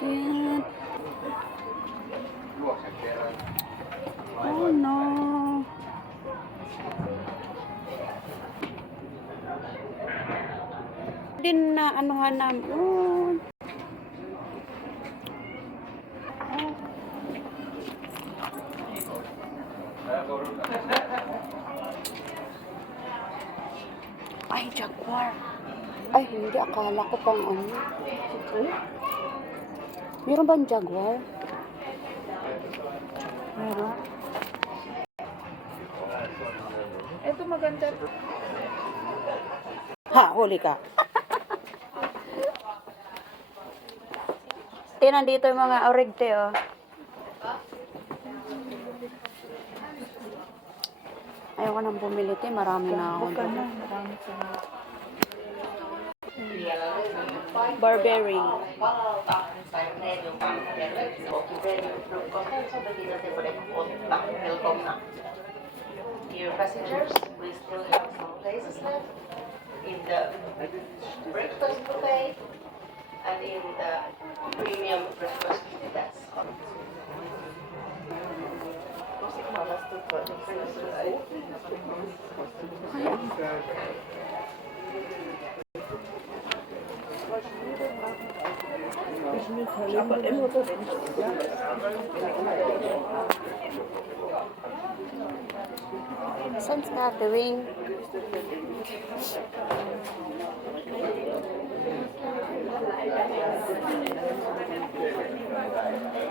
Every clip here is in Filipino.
cute. Oh no. Din na anuhan namin. Oh. Ay, jaguar. Ay, hindi. Akala ko pang ano. Meron bang jaguar? Meron. Ito maganda. Ha, huli ka. Nandito yung mga origte, oh. Ayoko nang bumili, te. Marami na ako. Marami sa Barberry. Dear passengers, we still have some places left in the breakfast buffet and in the premium breakfast. That's all. Saan scattering?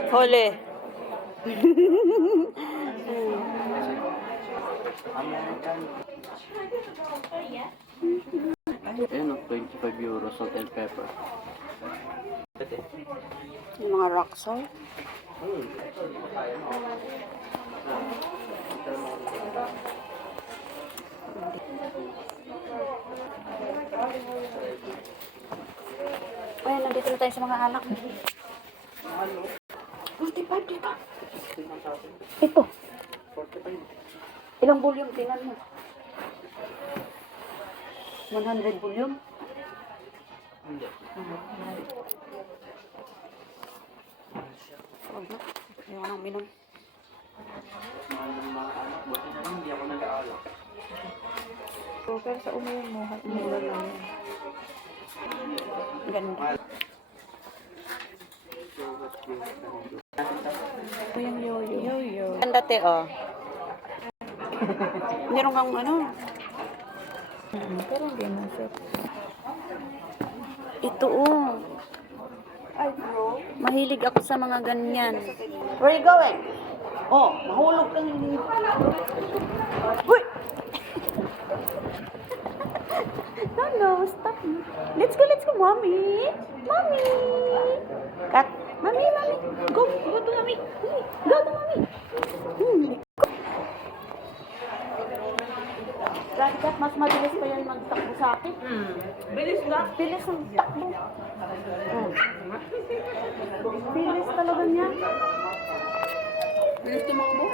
Huli. Ayun, 25 euros salt and pepper. Yung mga rock salt. Ayan, nandito na tayo sa mga alak. 45 dito. Ito. Ilang volume? Tingnan mo. 100 volume? Hindi. Huwag na. Ayaw nang minom. Mahal ng mga anak. Buti na lang, hindi ako nag-aalak. pero sa umayon mo, mura lang yan. Ganda. Ito yung yo-yo. Ganda, te, oh. Meron kang ano. Pero hindi masip. Ito, oh. Ay, bro. Mahilig ako sa mga ganyan. Where you going? Oh, mahulog kang... Uy! No, stop. Let's go, mommy. Mommy! Cut. Mommy. Go to mommy. Go to mommy. Kat, mas mabilis pa yan magtakbo sa akin. Bilis na. Bilis ng takbo. Bilis talaga niya. Bilis tumakbo.